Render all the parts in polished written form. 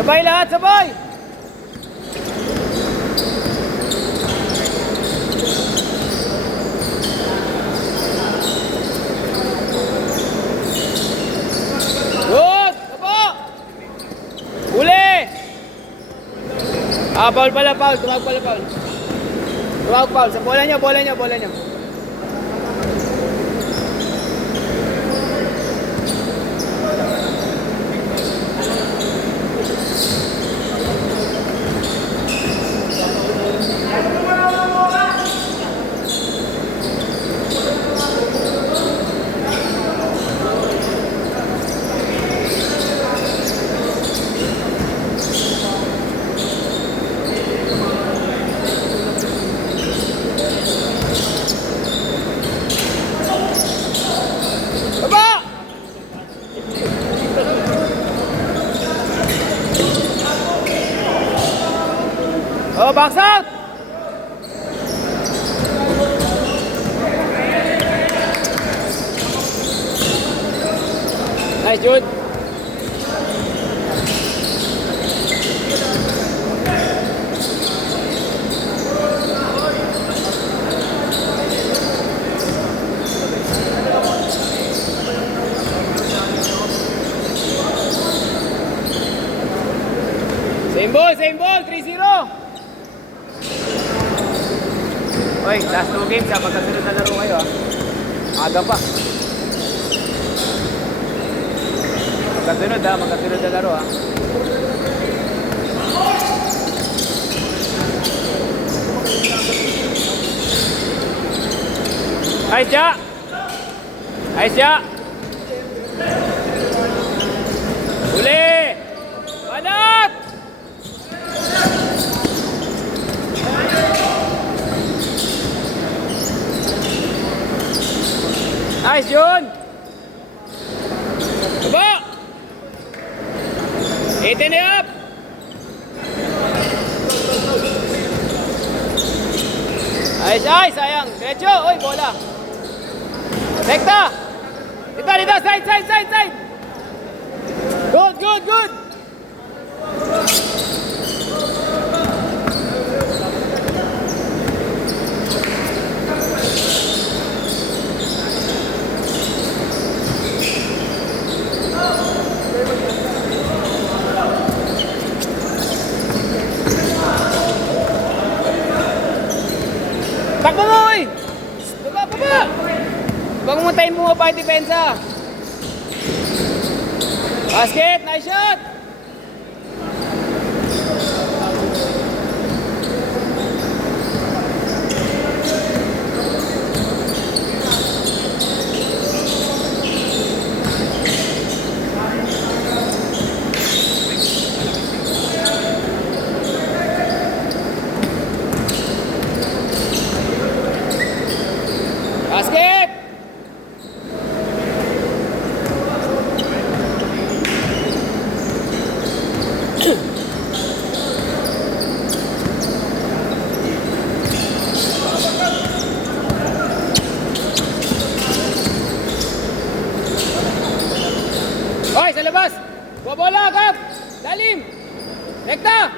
Sabay lahat, sabay! Good! Sabo! Uli! Foul pala, foul. Tumawag pala, foul. Tumawag foul. Sa bola niya, bola niya, bola niya. Oh, box out! Nice, Jude. Same ball, 3-0. Oy, last 2 games ha, pagkasunod na laro kayo ha. Aga pa. Magkasunod na laro ha. Ayos ya! Ayos ya! Uli! Panat! Nice, Jun! Baba! 8 and up! Ayos, ayos, sayang. Diretso! Uy, bola! Rekta! Dito, side! Good! Takbo mo, oy! Baba! Huwag mo tayo bumaba yung depensa. Basket! Nice shot! Basket! Oy, sa labas! Bobola, Gab! Lalim! Rekta!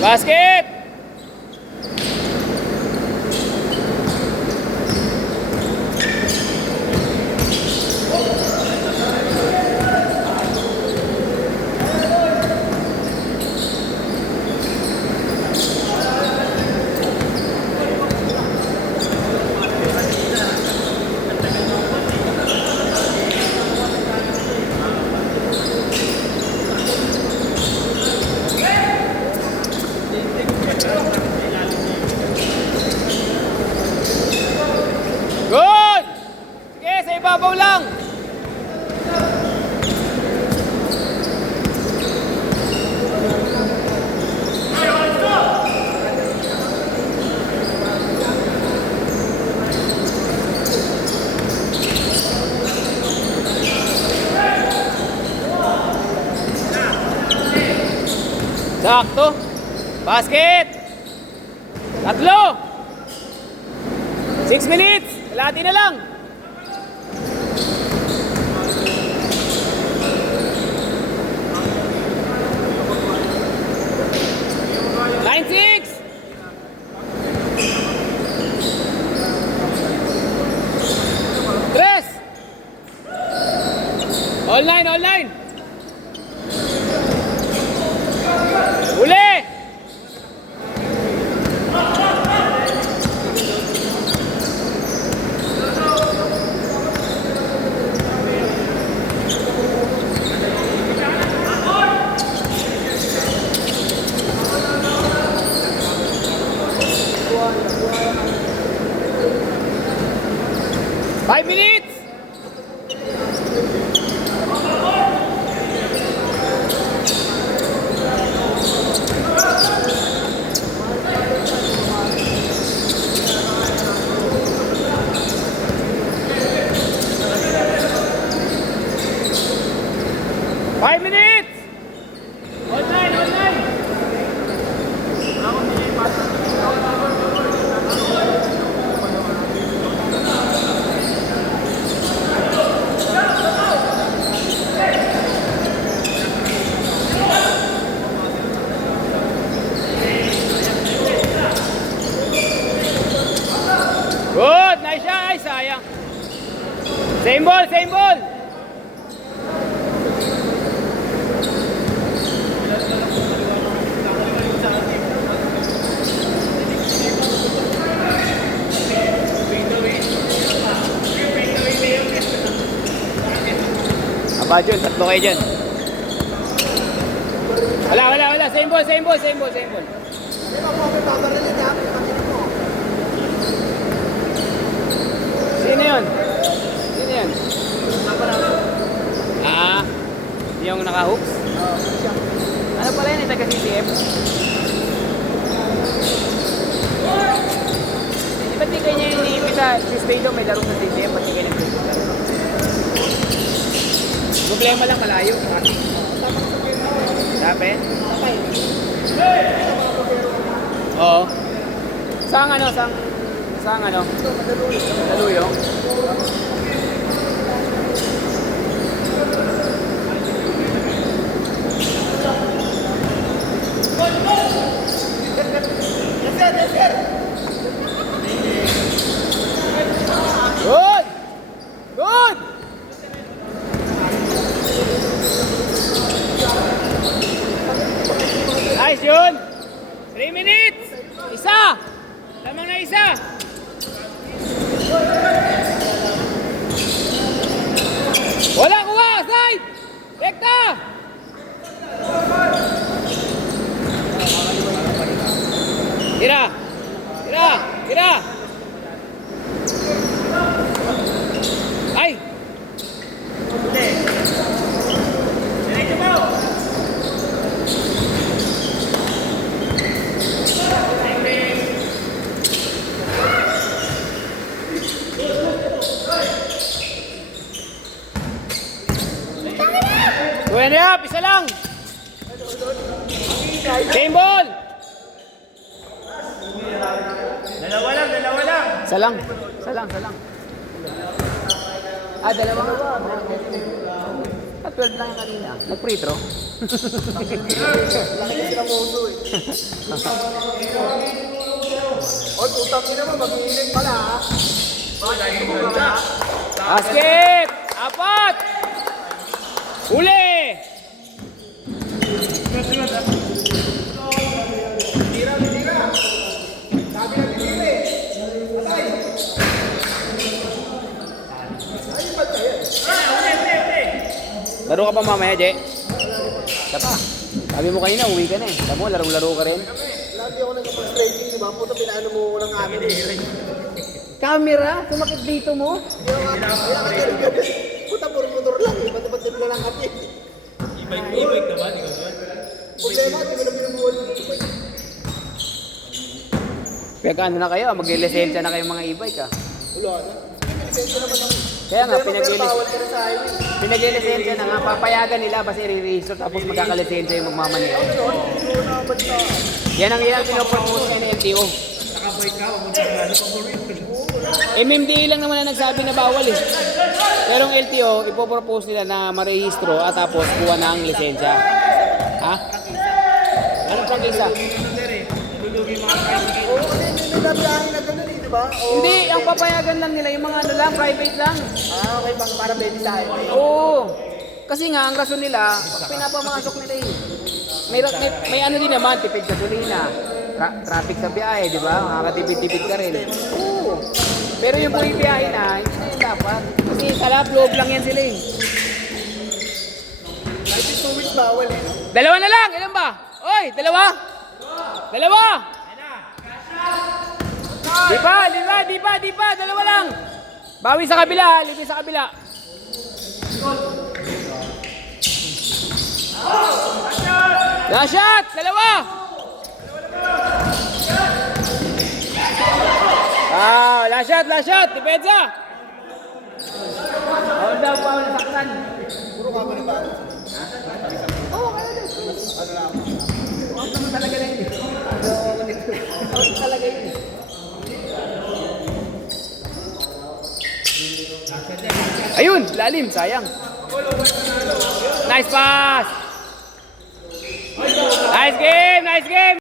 Basket! Good! Sige, sa ibabaw lang. Sakto. Basket. 3. 6 minutes. Kalahati na lang. Line 6! Tres! Online, online! Uli! Five minutes! Five minutes! Online, online! Good! Nice shot! Ay, sayang. Same ball, same ball! Aba, Jun, tatlo kayo dyan. Wala, wala, wala. Same ball, same ball, same ball, same ball. Sino yun? Sino yun? Ah, yung naka-hooks? Ano pala yun? Taga CCF? Ba't di kayo niya iniipit sa Spado? May laro sa CCF? Ba't di kayo nag-CCF? Problema lang malayo. Dapat? Oo. Sang ano? Sang ano? Daluyo. Good! Good! Nice yun! 3 minutes! Isa! Lamang na isa! Wala kuha! Side! Rekta! Tira! Tira! Tira! Ay! Diretso mo! Tuwan na up! Isa lang! Game ball! Dalawa lang, dalawa lang! Isa lang, isa lang, isa lang. Ah, dalawa nga ba? Ah, 12 lang yung kanina. Nag-free throw? Laki kasi ng muso eh. O, tutang nyo naman, mag-iinit pala ha. Basket! Apat! Uli! Tira, tira! Sabi na pinili! Atay! Laro ka pa mamaya, Je? Isa pa. Sabi mo kanina, uwi ka na eh. Sabi mo, larong-laro ka rin. Lagi ako nag-frustrating, di ba? Puta, pinaano mo lang amin eh. Camera? Sumakit dito mo? Puta, puro-motor lang eh. Ba't na lang kami? E-bike naman, ikaw doon. Problema, di ko na binubuhan ng e-bike. Kaya ano na kayo? Mag-lisensya na kayo mga e-bike ah. Wala na. Lisensya naman ako. Kaya nga, Pero bawal ka na sa highway. pinag-lisensya na nga. Papayagan nila basta i-register tapos magkakalisensya yung magmamaneho. Yan ang pinopropose kayo ng LTO. Nakabike ka, huwag mo sa gano'n paborito. MMDA lang naman na nagsabi na bawal eh. Pero ang LTO, ipopropose nila na marehistro at tapos kuha ng lisensya. Ha? Anong prangkisa? sa biyahe na gano'n eh, di ba? O, Hindi, ang papayagan lang nila, yung mga ano lang, private lang. okay, para baby sa akin. Oo. Kasi nga, ang rason nila, pinapamasok nila eh. May ano din naman, tipid gasolina. Traffic sa biyahe, di ba? Makakatipid-tipid ka rin. Oo. Pero yung buhay biyahe na, hindi na yun dapat. Kasi loob lang yan sila eh. Kahit yung 2 weeks bawal eh. Dalawa na lang, ilan ba? Oy, dalawa? Dalawa! Di pa, dalawa lang. Bawi sa kabila, libre sa kabila. Last shot, dalawa! Last shot, depensa! Foul, nasaktan. Puro ka ba ni ba? Oo, kaya din. Ano lang? Out naman talaga na yun. Out talaga yun. Ayun, lalim, sayang. Nice pass! Nice game!